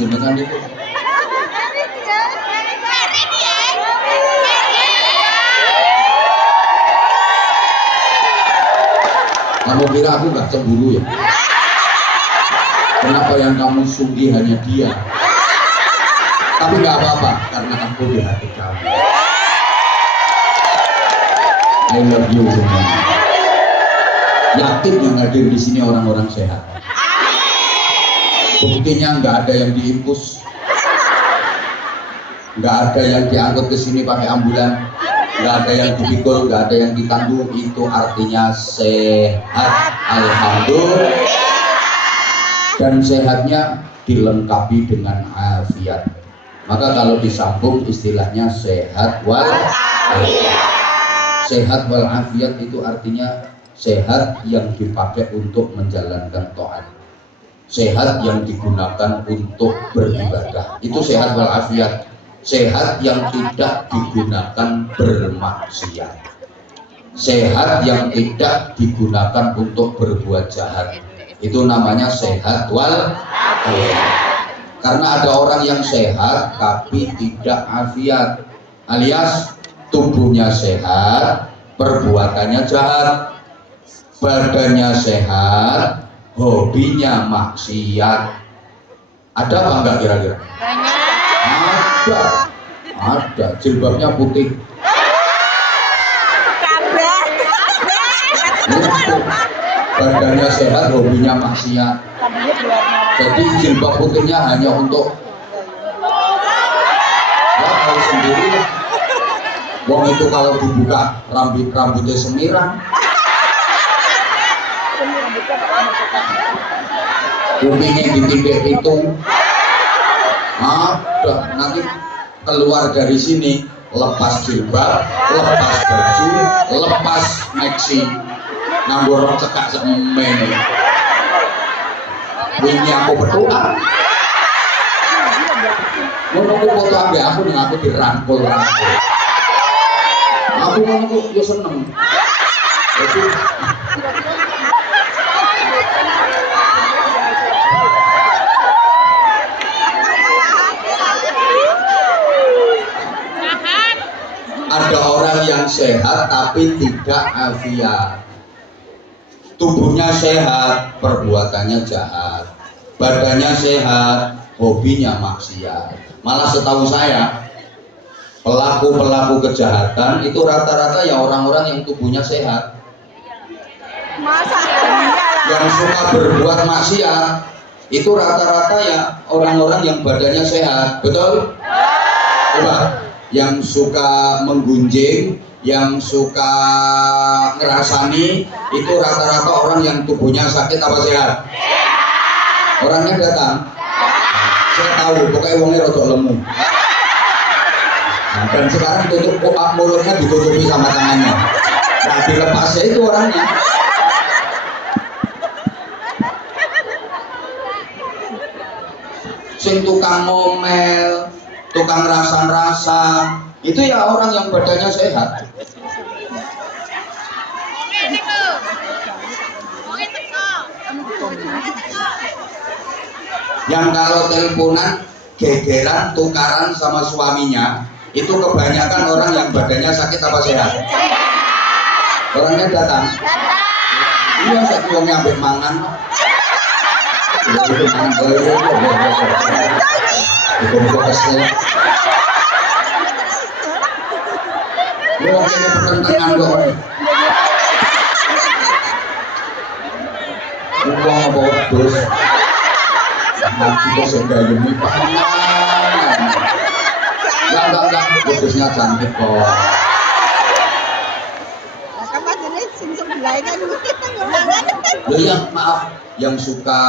jenengan itu. Kamu kira aku gak cemburu ya? Kenapa yang kamu sunggi hanya dia? Tapi gak apa-apa, karena aku di hati kamu. I love you semua. Yakin yang hadir di sini orang-orang sehat. Buktinya nggak ada yang diimpus, nggak ada yang diangkut ke sini pakai ambulan, nggak ada yang dipikul, nggak ada yang ditanggung. Itu artinya sehat, alhamdulillah. Dan sehatnya dilengkapi dengan afiat. Maka kalau disambung istilahnya sehat wal afiat. Sehat wal afiat itu artinya sehat yang dipakai untuk menjalankan taat, sehat yang digunakan untuk beribadah, itu sehat wal afiat. Sehat yang tidak digunakan bermaksiat, sehat yang tidak digunakan untuk berbuat jahat, itu namanya sehat wal afiat. Karena ada orang yang sehat tapi tidak afiat, alias tubuhnya sehat, perbuatannya jahat, badannya sehat, hobinya maksiat. Ada apa enggak kira-kira? Ada. Jilbabnya putih. Badannya sehat, hobinya maksiat. Jadi jilbab putihnya hanya untuk ya tahu sendiri lah. Wong itu kalau dibuka rambutnya semirang. Kupingnya ditindik itu. Ada, nanti keluar dari sini lepas jilbab, lepas baju, lepas maxi, nganggo rok cekak semen. Wingi aku berdoa. Ngono foto ambek aku ning aku dirangkul. Aku ngono yo seneng. Jadi ada orang yang sehat tapi tidak afiat. Tubuhnya sehat, perbuatannya jahat. Badannya sehat, hobinya maksiat. Malah setahu saya, pelaku-pelaku kejahatan itu rata-rata ya orang-orang yang tubuhnya sehat. Masa yang suka berbuat maksiat itu rata-rata ya orang-orang yang badannya sehat, betul? Coba, yang suka menggunjing, yang suka ngerasani itu rata-rata orang yang tubuhnya sakit apa sehat? Orangnya datang, saya tahu, pokoknya wongnya rodok lemu. Nah, dan sekarang tutup mulutnya ditutupi sama tangannya. Nah, dilepasnya itu orangnya. Sing tukang ngomel, tukang rasan-rasan, itu ya orang yang badannya sehat. Yang kalau teleponan, gegeran, tukaran sama suaminya, itu kebanyakan orang yang badannya sakit apa sehat? Orangnya datang. Iya, saya uangnya ambil mangan. Itu kesel. Lu ini pertentangan kok. Uang apa terus? Nanti kok segayemi pangan. Enggak, kudusnya cantik kok. apa jenis sing sebelah kan Loh ya, maaf, yang suka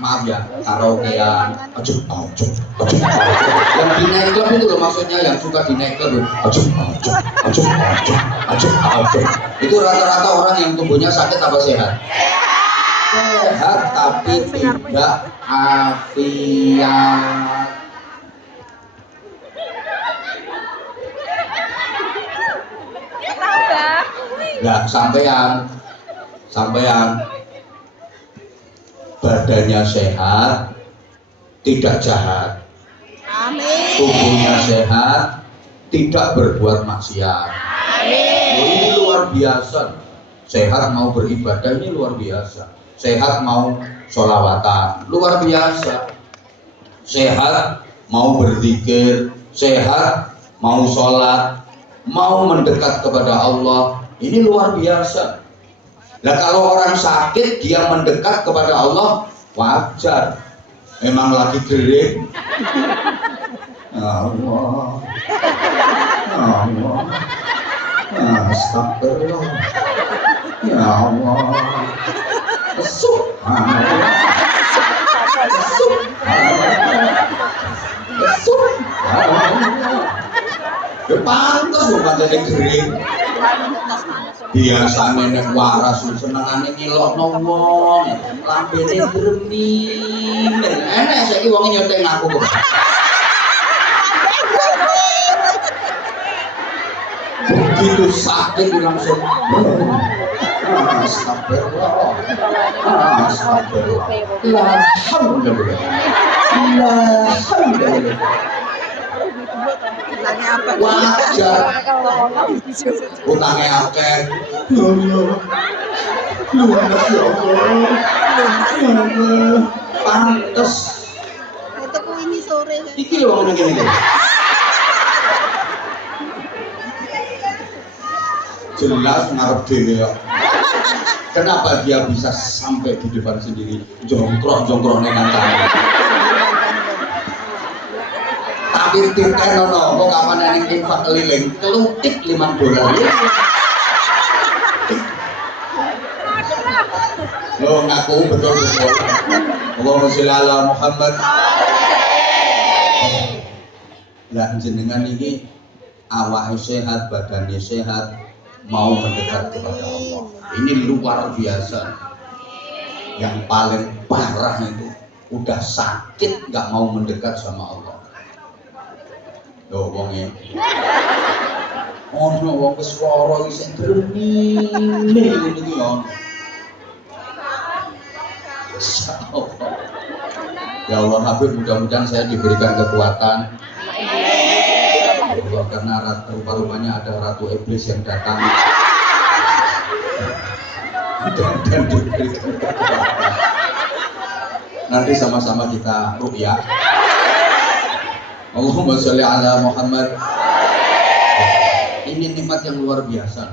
maaf ya karaokean, aduh, yang di nightclub itu loh, maksudnya yang suka di nightclub, aduh, itu rata-rata orang yang tubuhnya sakit apa sehat? Sehat tapi tidak afiat. Nggak, sampean badannya sehat, tidak jahat, Amin. tubuhnya sehat, tidak berbuat maksiat. Amin. Loh, ini luar biasa. Sehat mau beribadah ini luar biasa. Sehat mau sholawatan luar biasa. Sehat mau berzikir, sehat mau sholat, mau mendekat kepada Allah, ini luar biasa. Nah kalau orang sakit dia mendekat kepada Allah wajar, memang lagi kering. Allah, Allah, astagfirullah, ya Allah, subhanallah, subhanallah. Ya pantas lho pancene kering. Biasane nek waras senengane ngilokno wong, lambene greming. Enek saiki wong nyoteng aku kok. Begitu sakit langsung astagfirullah, astagfirullah, la haula wala quwwata. Lagi apa? Wajar. Utangnya akeh. Ya Allah. Lunas ya Allah. Ya Allah. Pantes. Itu ku ini sore. Iki lho ngene iki. Jelas ngarep dhewe ya. Kenapa dia bisa sampai di depan sendiri jongkrok-jongkrok nang kancane? Tapi titen ono, kok kapan ning infak keliling, kelutik $5. Lo ngaku betul-betul. Allahumma sholli ala Muhammad. Lah jenengan ini awake sehat, badannya sehat, mau mendekat kepada Allah. Ini luar biasa. Yang paling parah itu udah sakit nggak mau mendekat sama Allah. Loh wong e. Ono wong wis lara isih greming ngene iki ya. Ya Allah Habib, mudah-mudahan saya diberikan kekuatan. Allah, karena rupa-rupanya ada Ratu Iblis yang datang dan diberikan kekuatan. Nanti sama-sama kita ruqyah. Allahumma sholli ala Muhammad. Ini nikmat yang luar biasa.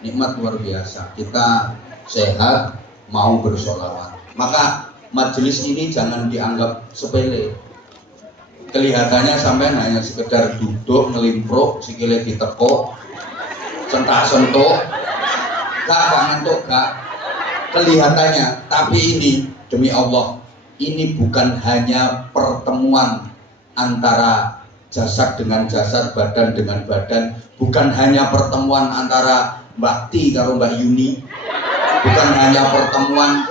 Nikmat luar biasa. Kita sehat, mau bersolawat. Maka majelis ini jangan dianggap sepele. Kelihatannya sampai hanya sekedar duduk ngelimpruk, sikile ditekuk, sentak-sentuk, gak ngantuk, gak. Kelihatannya, tapi ini demi Allah, ini bukan hanya pertemuan antara jasad dengan jasad, badan dengan badan, bukan hanya pertemuan antara Mbak Ti karo Mbak Yuni, bukan hanya pertemuan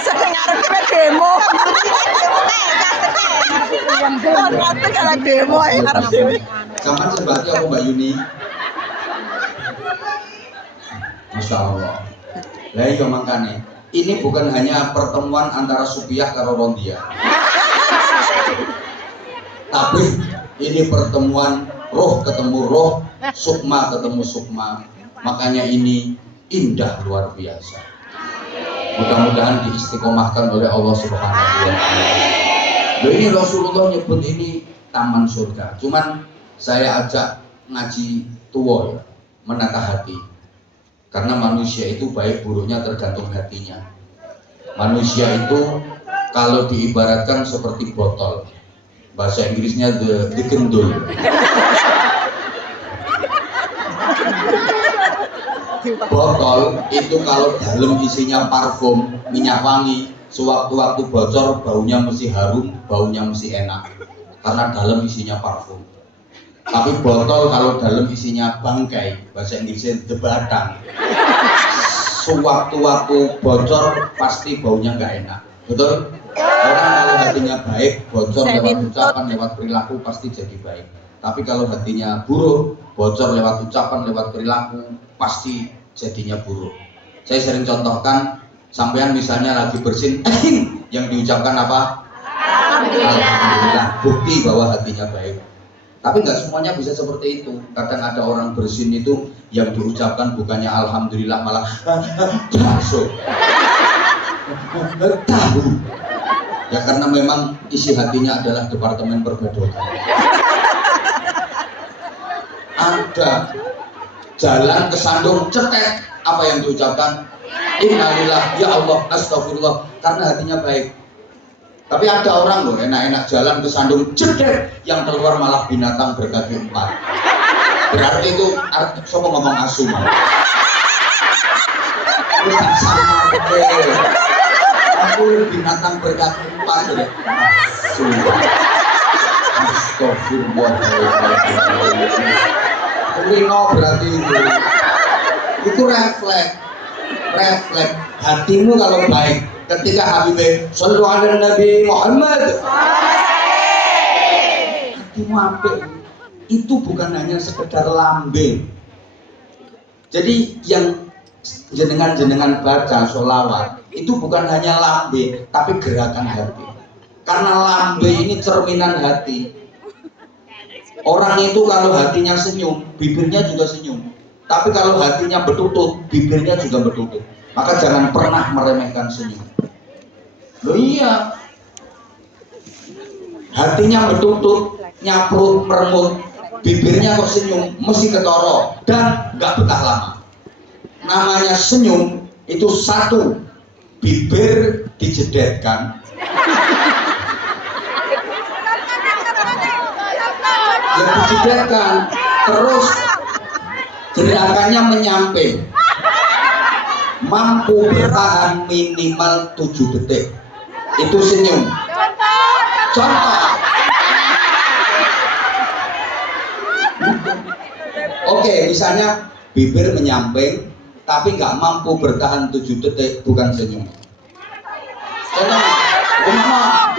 Saya ngarep kena demo. Ngarep kena demo ya ngarep dhewe. Kapan sebabnya aku Mbak Yuni? Masya Allah. Lah iya makanya ini bukan hanya pertemuan antara Supiah karo Rondia, tapi ini pertemuan roh ketemu roh, sukma ketemu sukma. Makanya ini indah luar biasa. Mudah-mudahan diistiqomahkan oleh Allah Subhanahu wa Ta'ala. Loh, ini Rasulullah nyebut ini taman surga. Cuman saya ajak ngaji tua ya, menata hati. Karena manusia itu baik buruknya tergantung hatinya. Manusia itu kalau diibaratkan seperti botol. Bahasa Inggrisnya the gendul. Botol itu kalau dalam isinya parfum, minyak wangi, sewaktu-waktu bocor baunya mesti harum, baunya mesti enak. Karena dalam isinya parfum. Tapi botol kalau dalam isinya bangkai, bahasa Inggrisnya the batang, sewaktu-waktu bocor pasti baunya nggak enak. Betul? Orang kalau hatinya baik, bocor lewat ucapan, lewat perilaku pasti jadi baik. Tapi kalau hatinya buruk, bocor lewat ucapan, lewat perilaku, pasti jadinya buruk. Saya sering contohkan, sampean misalnya lagi bersin, yang diucapkan apa? Alhamdulillah. Bukti bahwa hatinya baik. Tapi nggak semuanya bisa seperti itu. Kadang ada orang bersin itu yang diucapkan bukannya alhamdulillah, malah masuk. Tahu. Ya karena memang isi hatinya adalah departemen perbodohan. Ada jalan kesandung cetek, apa yang diucapkan? Innalillah, ya Allah, astagfirullah, karena hatinya baik. Tapi ada orang loh enak-enak jalan kesandung jedek, yang keluar malah binatang berkaki 4. Berarti itu siapa ngomong asu malah. Bukan sama aku binatang berkaki 4 deh. Astagfirullahaladzim. Rino berarti itu refleks hatimu kalau baik. Ketika Habibie sallu ala Nabi Muhammad, hatimu apik, itu bukan hanya sekedar lambe. Jadi yang jenengan baca sholawat itu bukan hanya lambe, tapi gerakan hati. Karena lambe ini cerminan hati. Orang itu kalau hatinya senyum, bibirnya juga senyum. Tapi kalau hatinya bertutut, bibirnya juga bertutut. Maka jangan pernah meremehkan senyum. Loh iya, hatinya bertutut, nyaprut, meremut, bibirnya kok senyum, mesti ketoro dan nggak betah lama. Namanya senyum itu satu, bibir dijedetkan, yang dijedetkan, terus gerakannya menyamping, mampu bertahan minimal 7 detik. Itu senyum. Contoh. Oke, misalnya bibir menyamping tapi nggak mampu bertahan 7 detik, bukan senyum. Contoh, rumah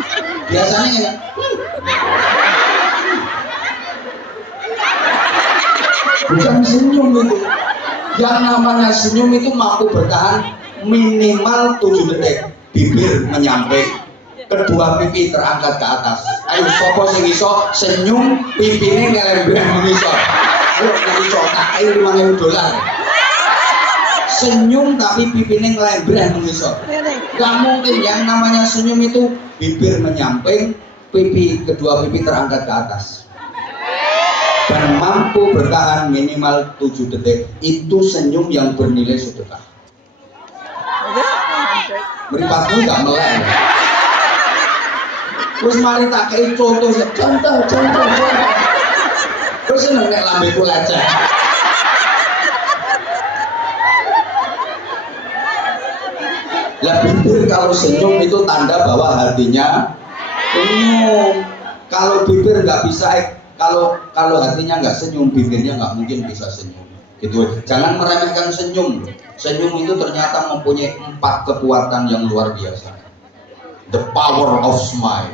biasanya bukan senyum itu. Yang namanya senyum itu mampu bertahan minimal 7 detik. Bibir menyamping, kedua pipi terangkat ke atas. Ayo sopo sing iso senyum pipine ngelembeng mengisor. Ayo iso tak ayo $5.000. Senyum tapi pipine ngelembeng mengisor. Gak mungkin. Yang namanya senyum itu bibir menyamping, kedua pipi terangkat ke atas. Dan mampu bertahan minimal 7 detik. Itu senyum yang bernilai sedekah. Meripatmu gak melek. Terus mari tak kei contoh. Terus seneng nek lambeku leceh. Lah bibir kalau senyum itu tanda bahwa hatinya senyum. Kalau bibir nggak bisa, kalau hatinya nggak senyum, bibirnya nggak mungkin bisa senyum. Gitu. Jangan meremehkan senyum. Senyum itu ternyata mempunyai 4 kekuatan yang luar biasa. The power of smile,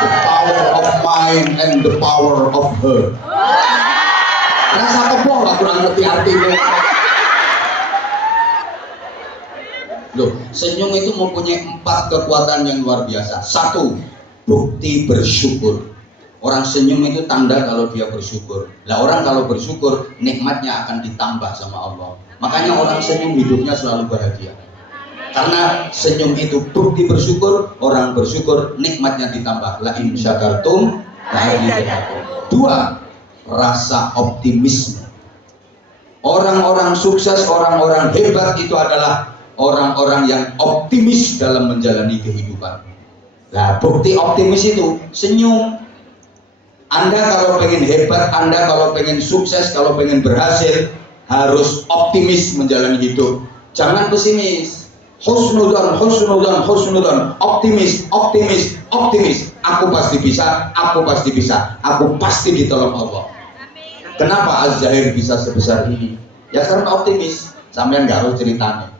the power of mind, and the power of her. Rasa kepo nggak kurang ngerti artinya. Loh, senyum itu mempunyai 4 kekuatan yang luar biasa. 1, bukti bersyukur. Orang senyum itu tanda kalau dia bersyukur. Lah orang kalau bersyukur, nikmatnya akan ditambah sama Allah. Makanya orang senyum hidupnya selalu bahagia. Karena senyum itu bukti bersyukur, orang bersyukur nikmatnya ditambah. La in syakartum la azidannakum. 2, rasa optimisme. Orang-orang sukses, orang-orang hebat itu adalah orang-orang yang optimis dalam menjalani kehidupan. Nah, bukti optimis itu senyum. Anda kalau pengen hebat, Anda kalau pengen sukses, kalau pengen berhasil, harus optimis menjalani hidup. Jangan pesimis. Husnudon, optimis. Aku pasti bisa, aku pasti ditolong Allah. Kenapa Az-Zahir bisa sebesar ini? Ya karena optimis. Sampean nggak harus ceritanya.